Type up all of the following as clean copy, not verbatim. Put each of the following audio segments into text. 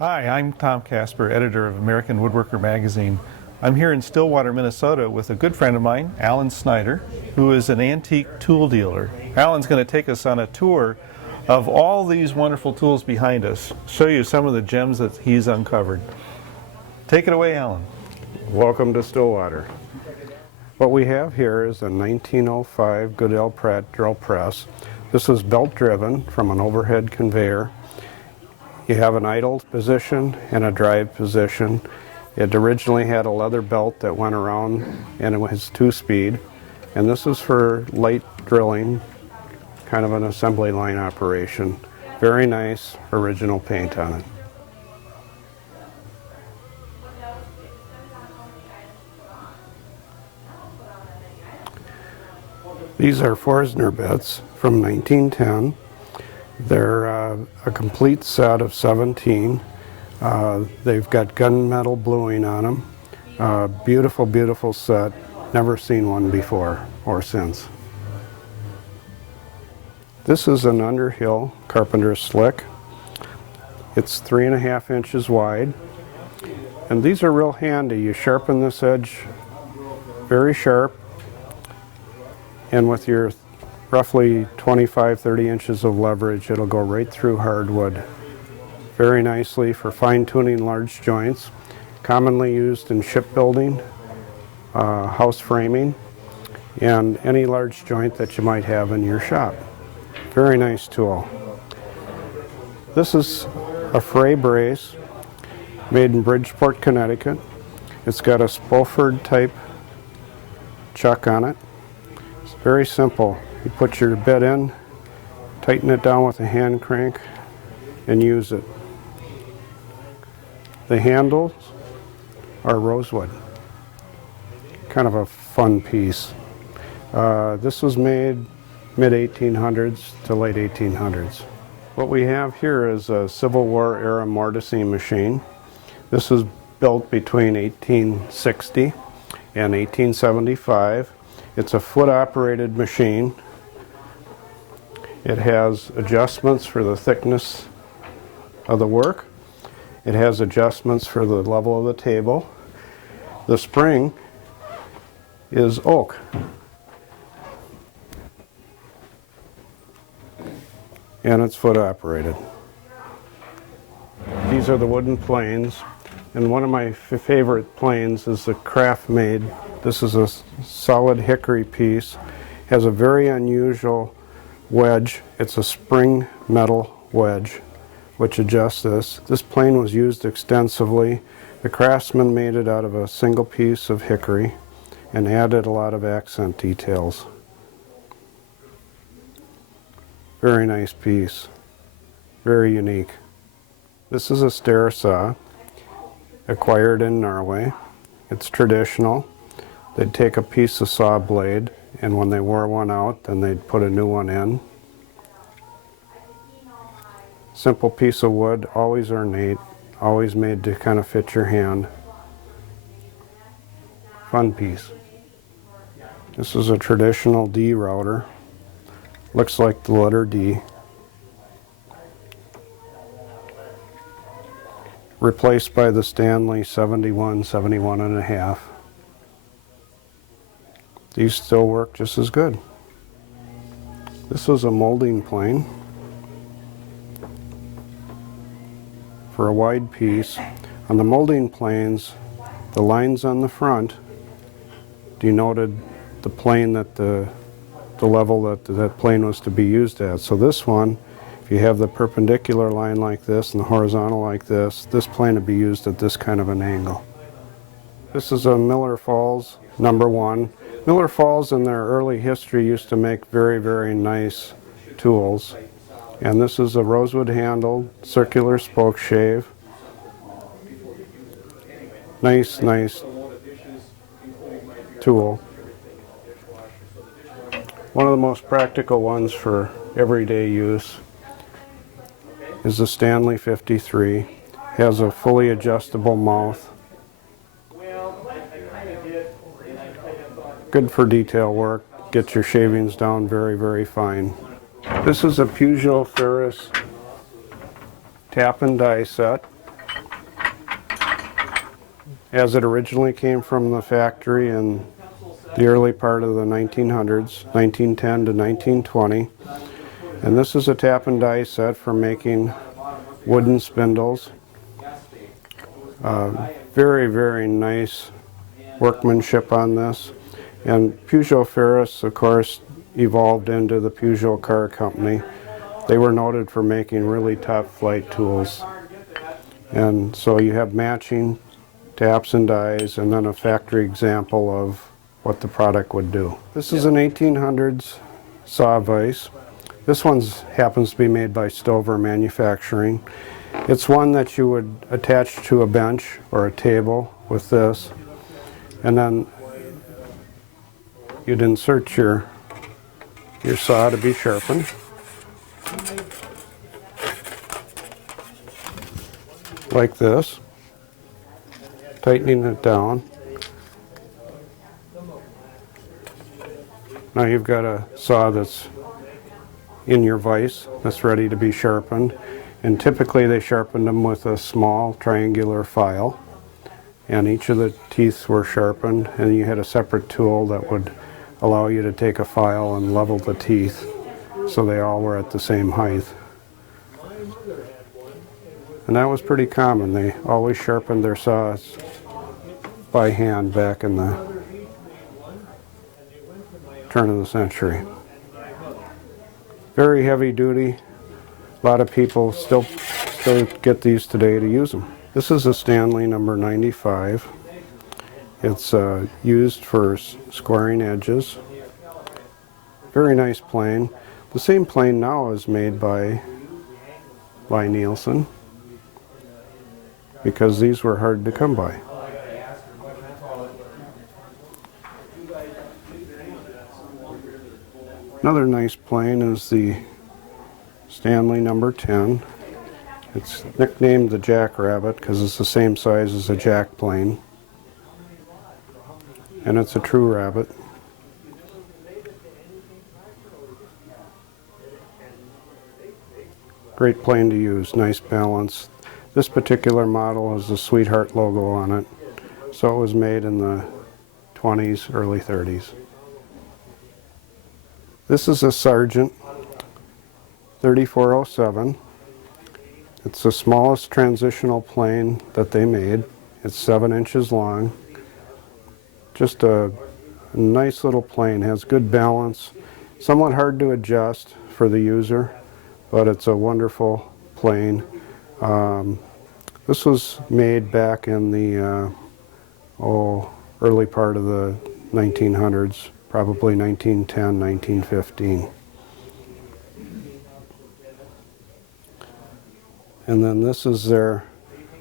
Hi, I'm Tom Casper, editor of American Woodworker magazine. I'm here in Stillwater, Minnesota with a good friend of mine, Alan Snyder, who is an antique tool dealer. Alan's going to take us on a tour of all these wonderful tools behind us, show you some of the gems that he's uncovered. Take it away, Alan. Welcome to Stillwater. What we have here is a 1905 Goodell Prat drill press. This is belt driven from an overhead conveyor. You have an idle position and a drive position. It originally had a leather belt that went around and it was 2-speed. And this is for light drilling, kind of an assembly line operation. Very nice original paint on it. These are Forstner bits from 1910. They're a complete set of 17. They've got gunmetal bluing on them. Beautiful, beautiful set. Never seen one before or since. This is an Underhill Carpenter Slick. It's 3.5 inches wide. And these are real handy. You sharpen this edge very sharp, and with your roughly 25-30 inches of leverage, it'll go right through hardwood very nicely for fine-tuning large joints, commonly used in shipbuilding, house framing, and any large joint that you might have in your shop. Very nice tool. This is a Frey Brace made in Bridgeport, Connecticut. It's got a Spofford type chuck on it. It's very simple. You put your bit in, tighten it down with a hand crank, and use it. The handles are rosewood. Kind of a fun piece. This was made mid-1800s to late 1800s. What we have here is a Civil War era mortising machine. This was built between 1860 and 1875. It's a foot-operated machine. It has adjustments for the thickness of the work. It has adjustments for the level of the table. The spring is oak. And it's foot-operated. These are the wooden planes. And one of my favorite planes is the craft made. This is a solid hickory piece. Has a very unusual wedge. It's a spring metal wedge which adjusts this. This plane was used extensively. The craftsman made it out of a single piece of hickory and added a lot of accent details. Very nice piece. Very unique. This is a Stair Saw, acquired in Norway. It's traditional. They'd take a piece of saw blade, and when they wore one out, then they'd put a new one in. Simple piece of wood, always ornate, always made to kind of fit your hand. Fun piece. This is a traditional D router. Looks like the letter D. Replaced by the Stanley 71 and a half. These still work just as good. This was a molding plane for a wide piece. On the molding planes, the lines on the front denoted the plane that the level that that plane was to be used at. So this one, if you have the perpendicular line like this and the horizontal like this plane would be used at this kind of an angle. This is a Miller Falls #1. Miller Falls in their early history used to make very, very nice tools. And this is a rosewood handled circular spoke shave. Nice, nice tool. One of the most practical ones for everyday use is the Stanley 53. Has a fully adjustable mouth. Good for detail work. Get your shavings down very, very fine. This is a Fusional Ferris tap and die set. as it originally came from the factory in the early part of the 1900s, 1910 to 1920. And this is a tap and die set for making wooden spindles. Very, very nice workmanship on this. And Ferris, of course, evolved into the Peugeot Car Company. They were noted for making really top flight tools. And so you have matching taps and dies, and then a factory example of what the product would do. This is an 1800s saw vise. This one happens to be made by Stover Manufacturing. It's one that you would attach to a bench or a table with this, and then you'd insert your saw to be sharpened. Like this, tightening it down. Now you've got a saw that's in your vise that's ready to be sharpened, and typically they sharpened them with a small triangular file, and each of the teeth were sharpened, and you had a separate tool that would allow you to take a file and level the teeth so they all were at the same height. And that was pretty common. They always sharpened their saws by hand back in the turn of the century. Very heavy duty. A lot of people still get these today to use them. This is a Stanley Number 95. It's used for squaring edges. Very nice plane. The same plane now is made by Nielsen, because these were hard to come by. Another nice plane is the Stanley Number 10. It's nicknamed the Jackrabbit because it's the same size as a jack plane. And it's a true rabbit. Great plane to use, nice balance. This particular model has the Sweetheart logo on it, so it was made in the 20s, early 30s. This is a Sargent 3407. It's the smallest transitional plane that they made. It's 7 inches long. Just a nice little plane, has good balance. Somewhat hard to adjust for the user, but it's a wonderful plane. This was made back in the early part of the 1900s, probably 1910, 1915. And then this is their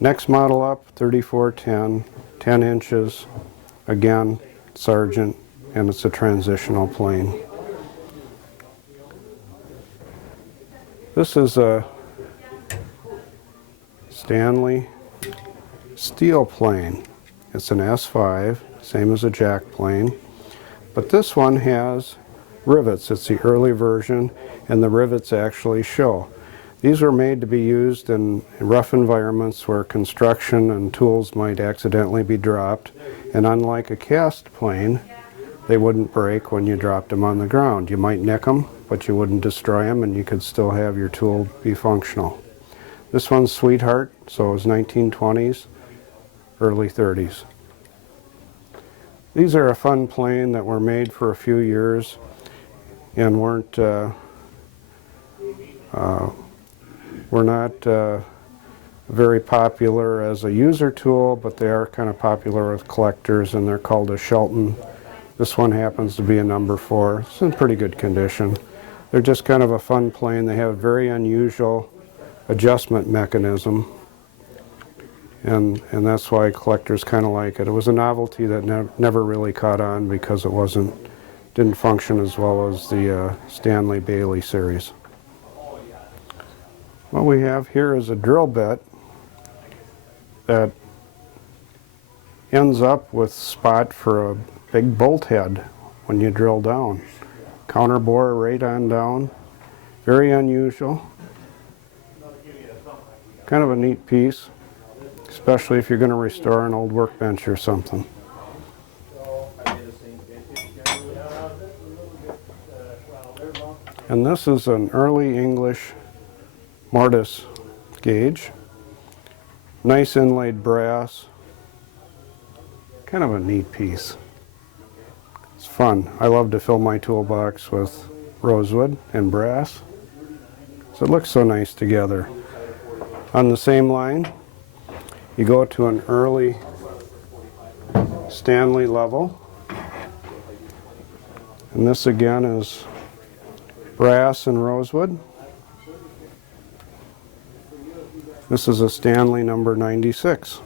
next model up, 3410, 10 inches, again, Sargent, and it's a transitional plane. This is a Stanley steel plane. It's an S5, same as a jack plane, but this one has rivets. It's the early version, and the rivets actually show. These were made to be used in rough environments where construction and tools might accidentally be dropped, and unlike a cast plane, they wouldn't break when you dropped them on the ground. You might nick them, but you wouldn't destroy them, and you could still have your tool be functional. This one's Sweetheart, so it was 1920s, early 30s. These are a fun plane that were made for a few years and were not very popular as a user tool, but they are kind of popular with collectors, and they're called a Shelton. This one happens to be a number 4. It's in pretty good condition. They're just kind of a fun plane. They have a very unusual adjustment mechanism, and that's why collectors kind of like it. It was a novelty that never really caught on because it didn't function as well as the Stanley Bailey series. What we have here is a drill bit that ends up with spot for a big bolt head when you drill down. Counter bore right on down. Very unusual. Kind of a neat piece. especially if you're going to restore an old workbench or something. And this is an early English mortise gauge. Nice inlaid brass. Kind of a neat piece. It's fun. I love to fill my toolbox with rosewood and brass. So it looks so nice together. On the same line, you go to an early Stanley level. And this again is brass and rosewood. This is a Stanley Number 96.